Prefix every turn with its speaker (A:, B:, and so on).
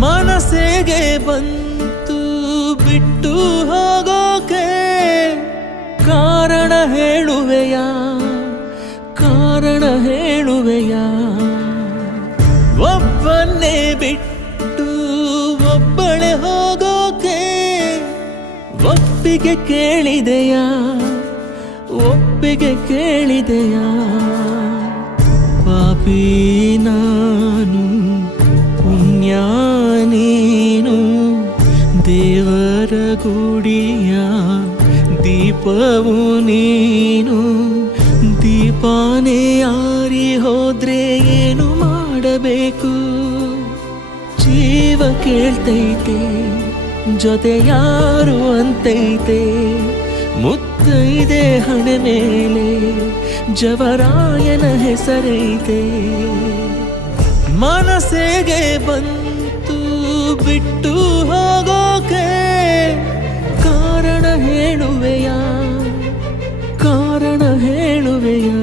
A: ಮನಸ್ಸಿಗೆ ಬಂತು ಬಿಟ್ಟು ಹೋಗೋಕೆ ಕಾರಣ ಹೇಳುವೆಯ ಕಾರಣ ಹೇಳುವೆಯ. ಒಬ್ಬನ್ನೇ ಬಿಟ್ಟು ಒಬ್ಬಳೆ ಹೋಗೋಕೆ ಒಪ್ಪಿಗೆ ಕೇಳಿದೆಯಾ ಒಪ್ಪಿಗೆ ಕೇಳಿದೆಯಾ. ಪಾಪಿ ನಾನು ದೇವರ ಗುಡಿಯ ದೀಪವು ನೀನು. ದೀಪಾನೇ ಯಾರಿ ಹೋದ್ರೆ ಏನು ಮಾಡಬೇಕು? ಜೀವ ಕೇಳ್ತೈತೆ ಜೊತೆ ಯಾರು ಅಂತೈತೆ ಮುತ್ತೈದೆ ಹಣೆ ಮೇಲೆ, ಜವರಾಯನ ಹೆಸರೈತೆ. ಮನಸ್ಸಿಗೆ ಬಂತು ಬಿಟ್ಟು ಹೋಗೋಕೆ ಕಾರಣ ಹೇಳುವೆಯಾ? ಕಾರಣ ಹೇಳುವೆಯಾ?